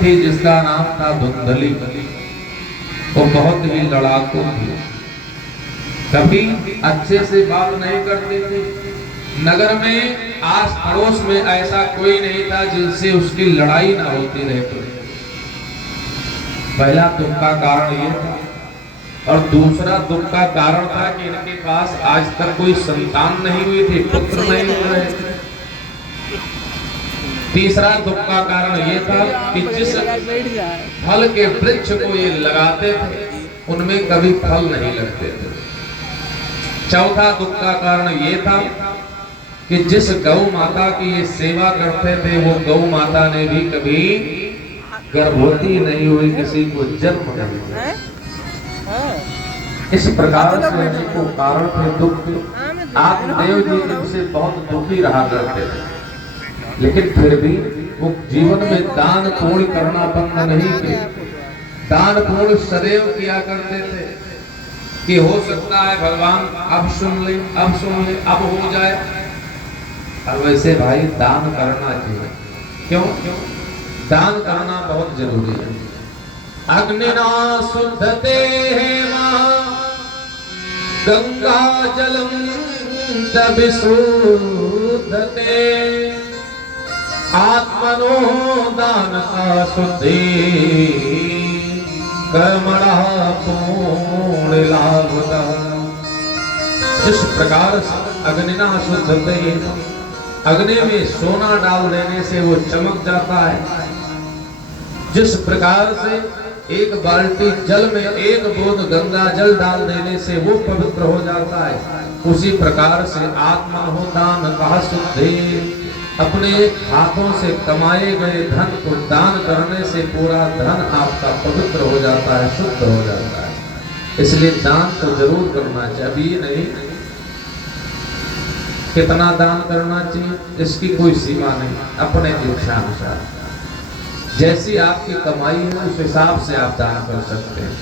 थी जिसका नाम था धुंधली। वो बहुत ही लड़ाकू थी, कभी अच्छे से बात नहीं करती थी। नगर में आस पड़ोस में ऐसा कोई नहीं था जिनसे उसकी लड़ाई ना होती रहती। पहला दुख का कारण ये था, और दूसरा दुख का कारण था कि इनके पास आज तक कोई संतान नहीं हुई थी, पुत्र नहीं हुए। तीसरा दुख का कारण ये था कि जिस फल के वृक्ष को ये लगाते थे उनमें कभी फल नहीं लगते थे। चौथा दुख का कारण ये था कि जिस गौ माता की ये सेवा करते थे वो गौ माता ने भी कभी गर्भवती नहीं हुई, किसी को जन्म नहीं दिया। इस प्रकार से इनको कारण थे दुख के। आत्मदेव जी इनसे बहुत दुखी रहा करते थे, लेकिन फिर भी वो जीवन में दान पुण्य करना बंद नहीं किया। दान पुण्य सदैव किया करते थे कि हो सकता है भगवान अब सुन ले, अब सुन ले, अब हो जाए। और वैसे भाई दान करना चाहिए। क्यों? दान करना बहुत जरूरी है। अग्निना शुद्धते गंगा जलम विशुद्धते आत्मनो दान का शुद्धि कर्मणा पुण्य लाभदा। जिस प्रकार से अग्निना शुद्धते, अग्नि में सोना डाल देने से वो चमक जाता है, जिस प्रकार से एक बाल्टी जल में एक बूंद गंगा जल डाल देने से वो पवित्र हो जाता है, उसी प्रकार से आत्मा हो दान का शुद्धि। अपने हाथों से कमाए गए धन को दान करने से पूरा धन आपका पवित्र हो जाता है, शुद्ध हो जाता है। इसलिए दान तो जरूर करना चाहिए। नहीं कितना दान करना चाहिए इसकी कोई सीमा नहीं, अपने इच्छा अनुसार जैसी आपकी कमाई है उस हिसाब से आप दान कर सकते हैं।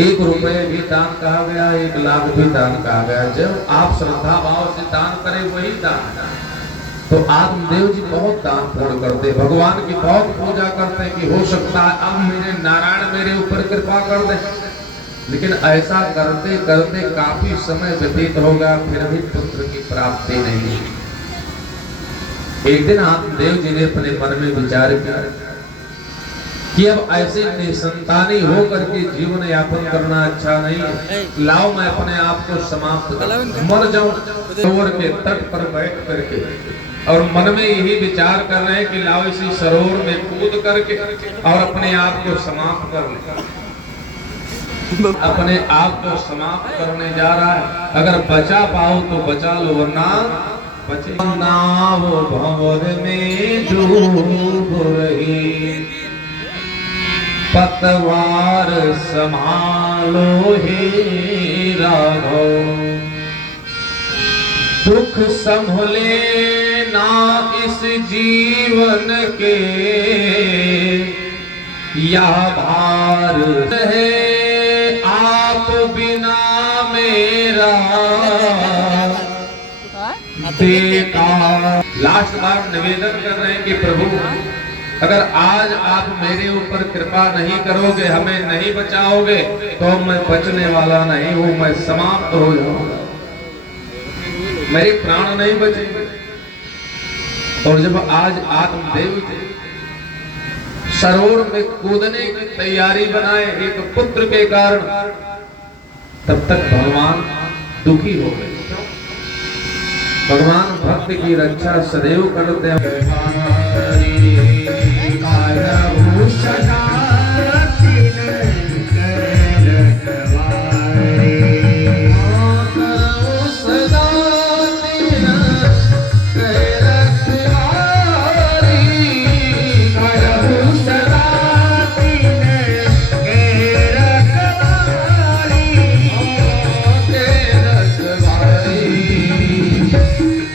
1 रुपये भी दान कहा गया, 1 लाख भी दान कहा गया। जब आप श्रद्धा भाव से दान करें वही दान। तो आत्मदेव जी बहुत दान पूर्ण करते, भगवान की बहुत पूजा करते कि हो सकता है अब मेरे नारायण मेरे ऊपर कृपा कर दे। लेकिन ऐसा करते करते काफी समय व्यतीत हो गया, फिर भी पुत्र की प्राप्ति नहीं। एक दिन आत्मदेव जी ने अपने मन में विचार किया कि अब ऐसे निसंतानी हो करके जीवन यापन करना अच्छा नहीं है। लाओ मैं अपने आप को समाप्त कर मर जाऊं सरोवर के तट पर बैठ करके। और मन में यही विचार कर रहे हैं कि लाओ इसी सरोवर में कूद करके और अपने आप को समाप्त कर ले। अपने आप को समाप्त करने जा रहा है। अगर बचा पाओ तो बचा लो, वरना बचे ना वो भंवर में डूब रही। पतवार संभालो हे राघव, दुख संभले ना इस जीवन के, या भार है आप बिना मेरा बेकार। लास्ट बार निवेदन कर रहे हैं कि प्रभु अगर आज आप मेरे ऊपर कृपा नहीं करोगे, हमें नहीं बचाओगे, तो मैं बचने वाला नहीं हूं, मैं समाप्त हो जाऊंगा, मेरे प्राण नहीं बचेंगे। और जब आज आत्मदेव सरोवर में कूदने की तैयारी बनाए एक पुत्र के कारण, तब तक भगवान दुखी हो गए। भगवान भक्त की रक्षा सदैव करते हैं।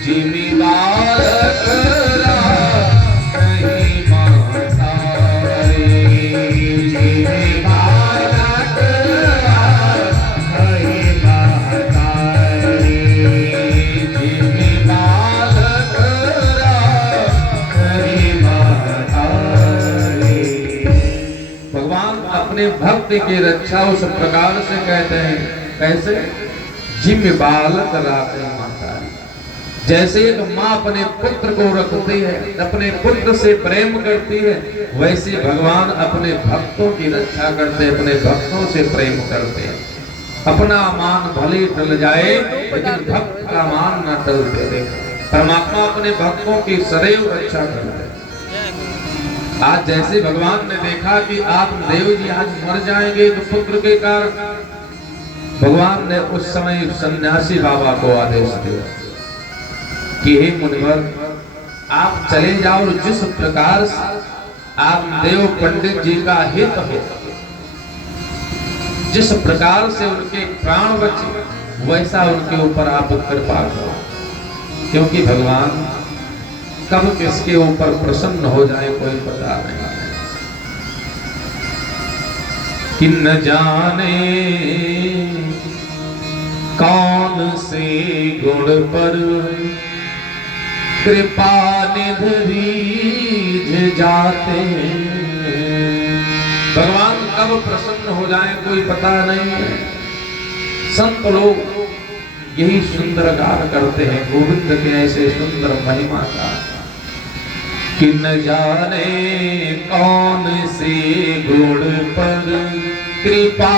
जिम्मेदार करा नहीं अपने भक्त की रक्षा उस प्रकार से कहते हैं, कैसे? जिम बालक राखे माता। जैसे एक माँ अपने पुत्र को रखती है, अपने पुत्र से प्रेम करती है, वैसे भगवान अपने भक्तों की रक्षा करते, अपने भक्तों से प्रेम करते हैं। अपना मान भले टल जाए लेकिन भक्त का मान न टलते देखो। परमात्मा अपने भक्तों की सदैव रक्षा करते हैं। आज जैसे भगवान ने देखा कि आत्मदेव जी आज मर जाएंगे तो पुत्र के कारण, भगवान ने उस समय सन्यासी बाबा को आदेश दिया कि हे मुनिवर, आप चले जाओ और जिस प्रकार से आत्मदेव पंडित जी का हित हो, जिस प्रकार से उनके प्राण बचे, वैसा उनके ऊपर आप कृपा करो, क्योंकि भगवान कब किसके ऊपर प्रसन्न हो जाए कोई पता नहीं। कि न जाने कौन से गुण पर कृपा निधि जाते हैं। भगवान कब प्रसन्न हो जाए कोई पता नहीं है। संत लोग यही सुंदर गान करते हैं गोविंद के ऐसे सुंदर महिमा का, कि न जाने कौन से गुण पर कृपा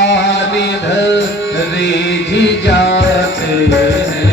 निधि जाते हैं।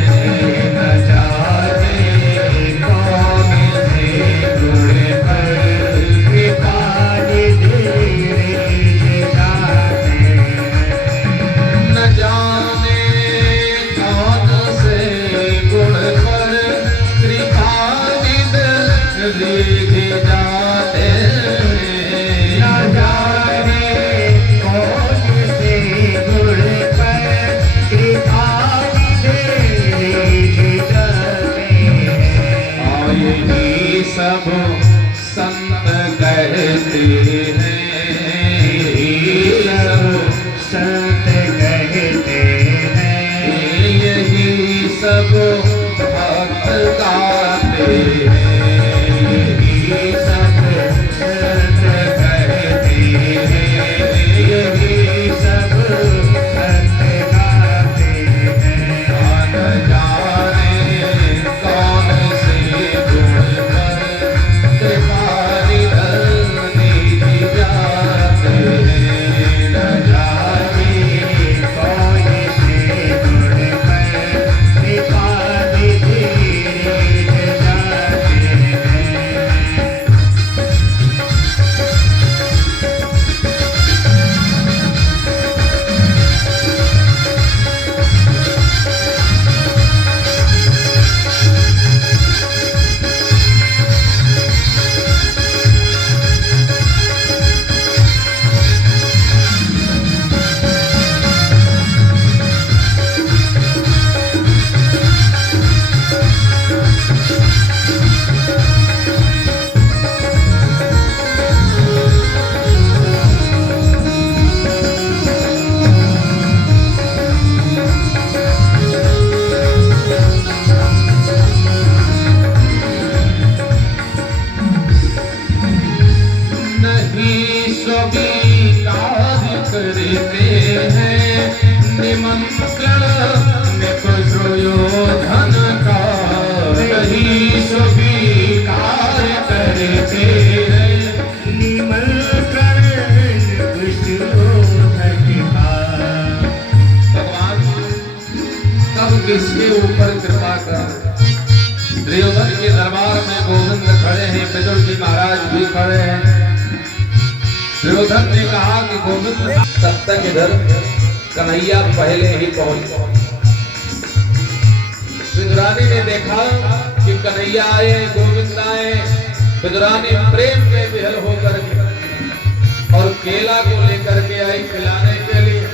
किसके ऊपर कृपा कर। दुर्योधन के दरबार में गोविंद खड़े हैं, विदुर जी महाराज भी खड़े हैं। दुर्योधन ने कहा कि गोविंद तब तक इधर कन्हैया पहले ही पहुंच। विदुरानी ने देखा कि कन्हैया आए, गोविंद आए। विदुरानी प्रेम में विहल होकर और केला को लेकर के आई खिलाने के लिए।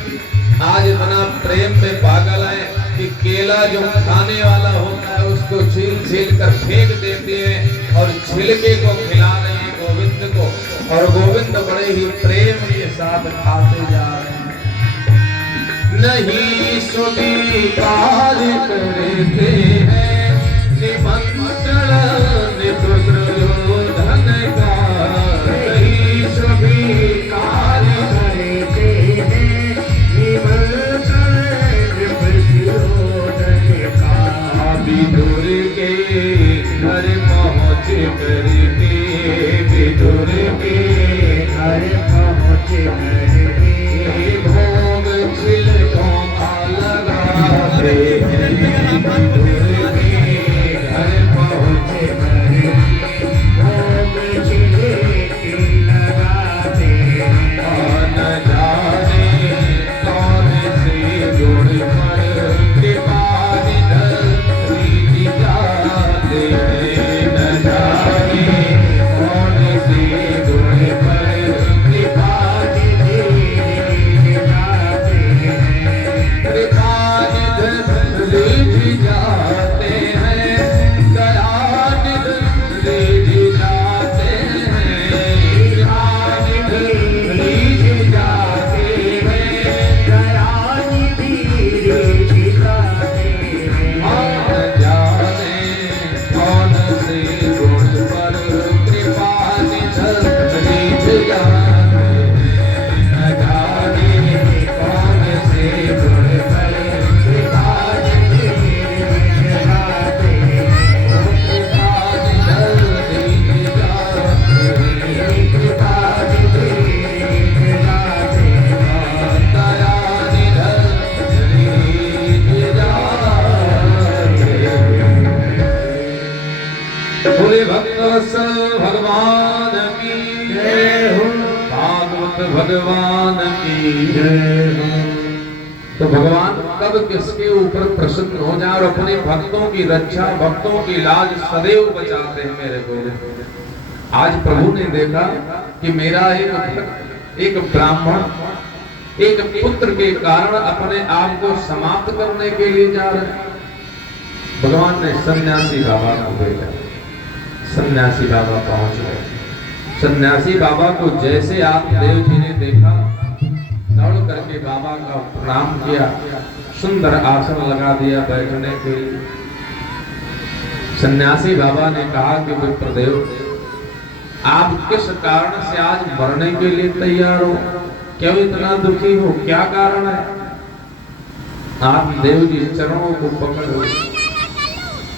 आज इतना प्रेम में पागल है कि केला जो खाने वाला होता है उसको छील छील कर फेंक देती है और छिलके को खिला रही है गोविंद को, और गोविंद बड़े ही प्रेम के साथ खाते जा रहे हैं। नहीं स्वीकार करते हैं निमंत्रण दुर्योधन का, नहीं स्वीकार करते घर पहुँचे मेरे भोग छिलकों का लगाते हैं घर पहुँचे मेरे भोग छिलके लगाते कौन जाने कौन से गुण पर कृपा निधि जाते हैं न जाने कौन से गुण पर कृपा कृपा निधि जाते हैं दया निधि जाते हैं जाने कौन से गुण पर कृपा निधि जाते हैं न जाने कौन से गुण पर कृपा निधि जाते हैं कृपा बोले भक्त भगवान की जय हो, भागवत भगवान की जय हो। तो भगवान कब किसके ऊपर प्रसन्न हो जाए और अपने भक्तों की रक्षा, भक्तों की लाज सदैव बचाते हैं मेरे को। आज प्रभु ने देखा कि मेरा एक ब्राह्मण एक पुत्र के कारण अपने आप को समाप्त करने के लिए जा रहे हैं। भगवान ने सन्यासी बाबा को भेजा। सन्यासी बाबा पहुंच गए। सन्यासी बाबा को जैसे आप देव जी ने देखा, दौड़ करके बाबा का प्रणाम किया, सुंदर आसन लगा दिया बैठने के लिए। सन्यासी बाबा ने कहा कि विप्रदेव, आप किस कारण से आज मरने के लिए तैयार हो? क्यों इतना दुखी हो? क्या कारण है? आप देव जी चरणों को पकड़ो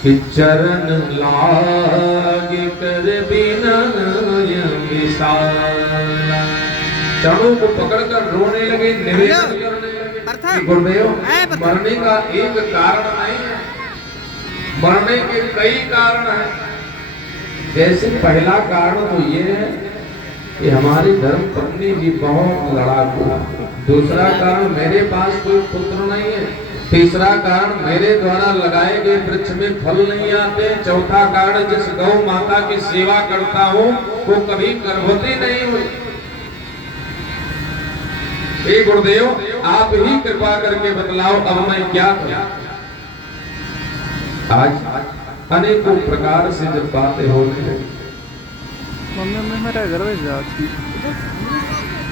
कि चरण लाग कर बिनय विसारा। चरणों को पकड़कर रोने लगे, निवेदन करने लगे। गुरुदेव, मरने का एक कारण नहीं है, मरने के कई कारण हैं। जैसे पहला कारण तो ये है कि हमारी धर्म पत्नी जी बहुत लड़ाकू। दूसरा कारण, मेरे पास कोई पुत्र नहीं है। तीसरा कारण, मेरे द्वारा लगाए गए वृक्ष में फल नहीं आते। चौथा कारण, जिस गौ माता की सेवा करता हूँ वो कभी गर्भवती नहीं हुई। हे गुरुदेव, आप ही कृपा करके बतलाओ अब मैं क्या करूं? आज अनेकों प्रकार से जब बातें होने लगी,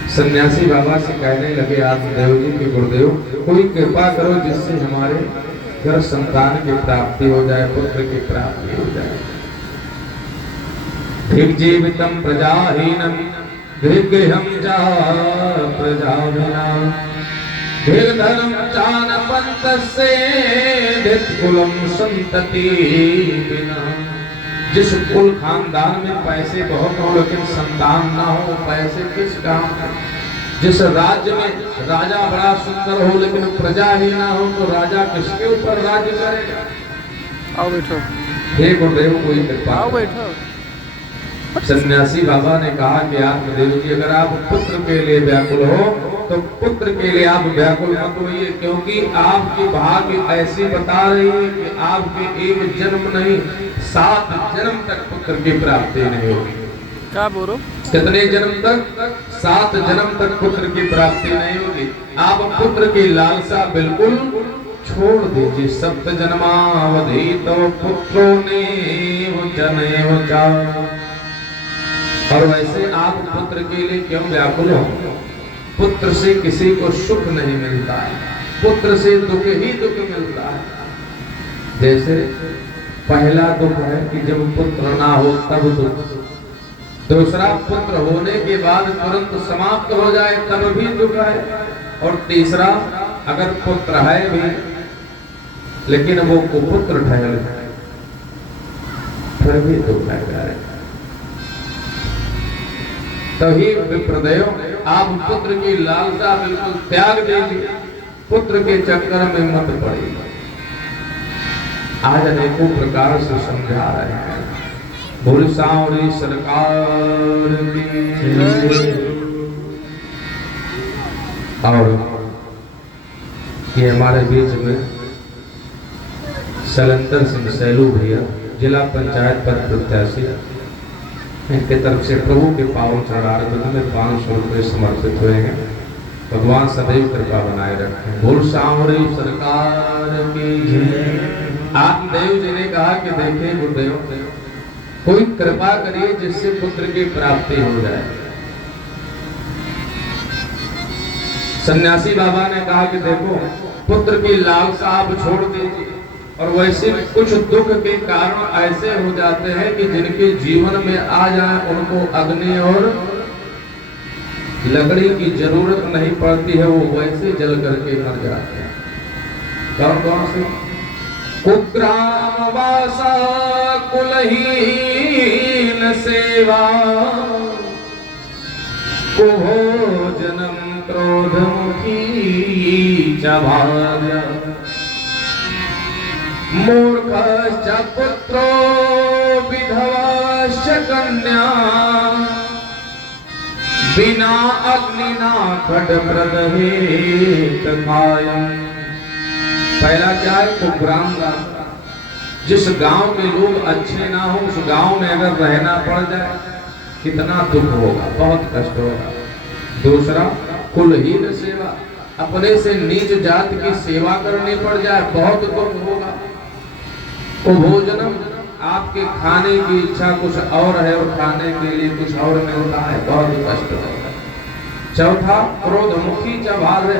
सन्यासी बाबा से कहने लगे, आप देव जी के गुरुदेव, कोई कृपा करो जिससे हमारे घर संतान की प्राप्ति हो जाए, पुत्र की प्राप्ति हो जाए। धिक जीवितम प्रजाहीनम धिगृहं च प्रजाविनाम धिक धर्म चान पंतस्य धिक कुलम संतति बिना। जिस कुल खानदान में पैसे बहुत हो लेकिन संतान ना हो, पैसे किस काम का? जिस राज्य में राजा बड़ा सुंदर हो लेकिन प्रजा ही ना हो तो राजा किसके ऊपर राज्य करेगा? आओ बैठो। हे गुरुदेव, कोई कृपा। आओ बैठो। सन्यासी बाबा ने कहा कि आप देव जी, अगर आप पुत्र के लिए व्याकुल हो तो पुत्र के लिए आप व्याकुल मत होइए, क्योंकि आपकी भाग्य ऐसी बता रही है कि आपके एक जन्म नहीं 7 जन्म तक पुत्र की प्राप्ति नहीं होगी। क्या बोलो? कितने जन्म तक? 7 जन्म तक पुत्र की प्राप्ति नहीं होगी। आप पुत्र की लालसा बिल्कुल छोड़ दीजिए। 7 जन्मावधि तो पुत्रों ने जनेऊ जा। और वैसे आप पुत्र के लिए क्यों व्याकुल हो? पुत्र से किसी को सुख नहीं मिलता है, पुत्र से दुख ही दुख मिलता है। जैसे पहला दुख है कि जब पुत्र ना हो तब दुख, दूसरा पुत्र होने के बाद तुरंत समाप्त हो जाए तब भी दुख है, और तीसरा अगर पुत्र है भी लेकिन वो कुपुत्र ठहर जाए फिर भी दुख है। तभी विप्रदेव आप पुत्र की लालसा बिल्कुल त्याग दीजिए, पुत्र के चक्कर में मत पड़िए। आज अनेकों प्रकार से समझा रहे हैं। बोल सांवरी सरकार की। और ये हमारे बीच में सलंतर सिंह सैलू भैया जिला पंचायत पद प्रत्याशी, इनके तरफ से प्रभु के पावन चरणारविंद में 500 रुपये समर्पित हुए हैं। भगवान सदैव कृपा बनाए रखें। बोल सांवरी सरकार की। आत्मदेव जी ने कहा कि देखिए गुरुदेव, कोई कृपा करिए जिससे पुत्र की प्राप्ति हो जाए। सन्यासी बाबा ने कहा कि देखो, पुत्र की लालसा आप छोड़ दीजिए। और वैसे कुछ दुख के कारण ऐसे हो जाते हैं कि जिनके जीवन में आ जाए उनको अग्नि और लकड़ी की जरूरत नहीं पड़ती है, वो वैसे जल करके मर जाते हैं। कौन कौन से? कुग्राम वासा कुलहीन सेवा, कुभोजनम क्रोधमुखी चभार्य, मूर्खश्च पुत्रो विधवाश्च कन्या, बिना अग्निना खड्गप्रदहेत कायम्। पहला क्या है? कुग्राम गांव। जिस गांव में लोग अच्छे ना हो, उस गांव में अगर रहना पड़ जाए कितना दुख होगा, बहुत कष्ट होगा। दूसरा, कुलहीन सेवा, अपने से नीच जात की सेवा करनी पड़ जाए, बहुत दुख होगा। भोजनम, आपके खाने की इच्छा कुछ और है और खाने के लिए कुछ और मिलता है, बहुत कष्ट होगा। चौथा, क्रोधमुखी चभार्य,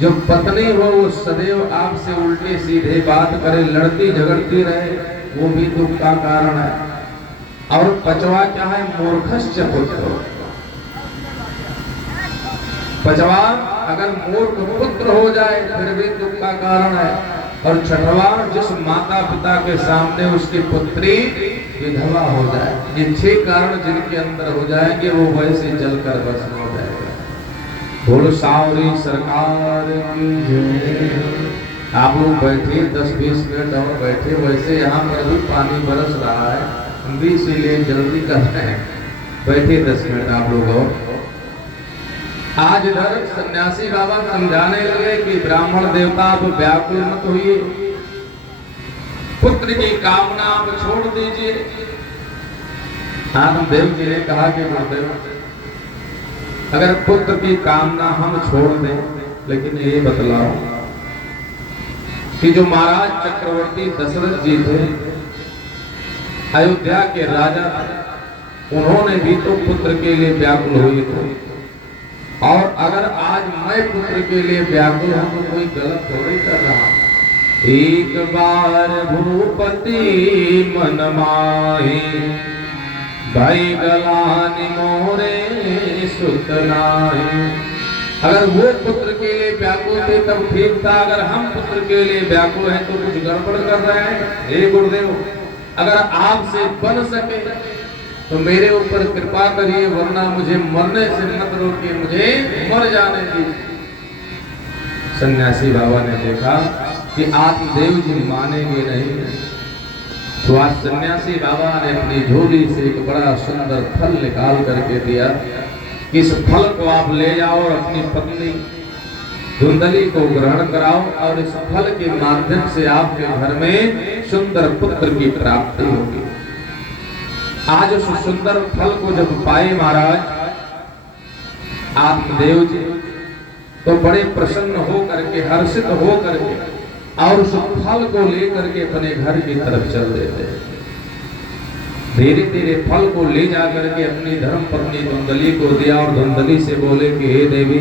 जो पत्नी हो वो सदैव आपसे उल्टे सीधे बात करे, लड़ती झगड़ती रहे, वो भी दुख का कारण है। और पांचवा क्या है? मूर्खश्च पुत्र, पांचवा अगर मूर्ख पुत्र हो जाए फिर भी दुख का कारण है। और छठवा, जिस माता पिता के सामने उसकी पुत्री विधवा हो जाए। ये 6 कारण जिनके अंदर हो जाएंगे वो वैसे जलकर भस्म हो जाएगा। बोलो सांवरी सरकार की जय। आप लोग बैठे 10-20 मिनट और बैठे, वैसे यहाँ पर भी पानी बरस रहा है, हम भी इसीलिए जल्दी कर रहे हैं। बैठे 10 मिनट आप लोग और। आज इधर सन्यासी बाबा समझाने लगे कि ब्राह्मण देवता आप व्याकुल मत होइए, पुत्र की कामना आप छोड़ दीजिए। आत्मदेव जी ने कहा कि गुरुदेव, अगर पुत्र की कामना हम छोड़ दें, लेकिन ये बतलाओ कि जो महाराज चक्रवर्ती दशरथ जी थे, अयोध्या के राजा, उन्होंने भी तो पुत्र के लिए व्याकुल हुए थे। और अगर आज मैं पुत्र के लिए व्याकुल हूं तो कोई गलत थोड़ी कर रहा। एक बार भूपति मन माही, भाई गलानी मोरे सुतनाई। अगर वो पुत्र के लिए व्याकुल थे तब ठीक था, अगर हम पुत्र के लिए व्याकुल हैं तो कुछ गड़बड़ कर रहे हैं। हे गुरुदेव, अगर आपसे बन सके तो मेरे ऊपर कृपा करिए, वरना मुझे मरने से मत रोकिए, मुझे मर जाने दीजिए। सन्यासी बाबा ने देखा कि आत्मदेव जी मानेंगे नहीं, तो आज सन्यासी बाबा ने अपनी झोली से एक बड़ा सुंदर फल निकाल करके दिया कि इस फल को आप ले जाओ और अपनी पत्नी धुंधली को ग्रहण कराओ, और इस फल के माध्यम से आपके घर में सुंदर पुत्र की प्राप्ति होगी। आज उस सुंदर फल को जब पाए महाराज आत्मदेव जी, तो बड़े प्रसन्न हो करके, हर्षित हो करके, और उस फल को लेकर के अपने घर की तरफ चल देते। धीरे धीरे फल को ले जा करके अपनी धर्म पत्नी धुंधली को दिया और धुंधली से बोले कि हे देवी,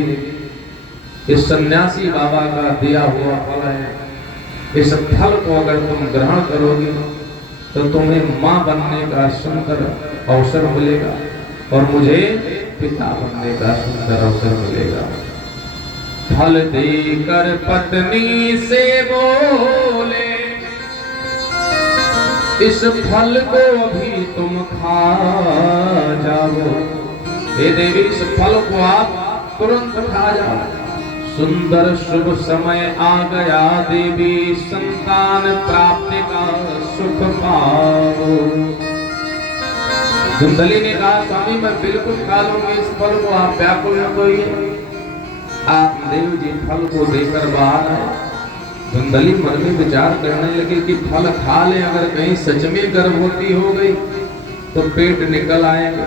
इस सन्यासी बाबा का दिया हुआ फल है, इस फल को अगर तुम ग्रहण करोगी तो तुम्हें मां बनने का सुंदर अवसर मिलेगा और मुझे पिता बनने का सुंदर अवसर मिलेगा। फल देकर पत्नी से बोले, इस फल को अभी तुम खा जाओ, हे देवी इस फल को आप तुरंत खा जाओ। सुंदर शुभ समय आ गया देवी संतान प्राप्ति का सुख पाओ। धुंधली ने कहा स्वामी मैं बिल्कुल खा लूंगी इस फल को, आप व्याकुल न होइए। आप देव जी फल को देकर बाहर आए। धुंधली मन में विचार करने लगे कि फल खा ले, अगर कहीं सच में गर्भवती हो गई तो पेट निकल आएगा।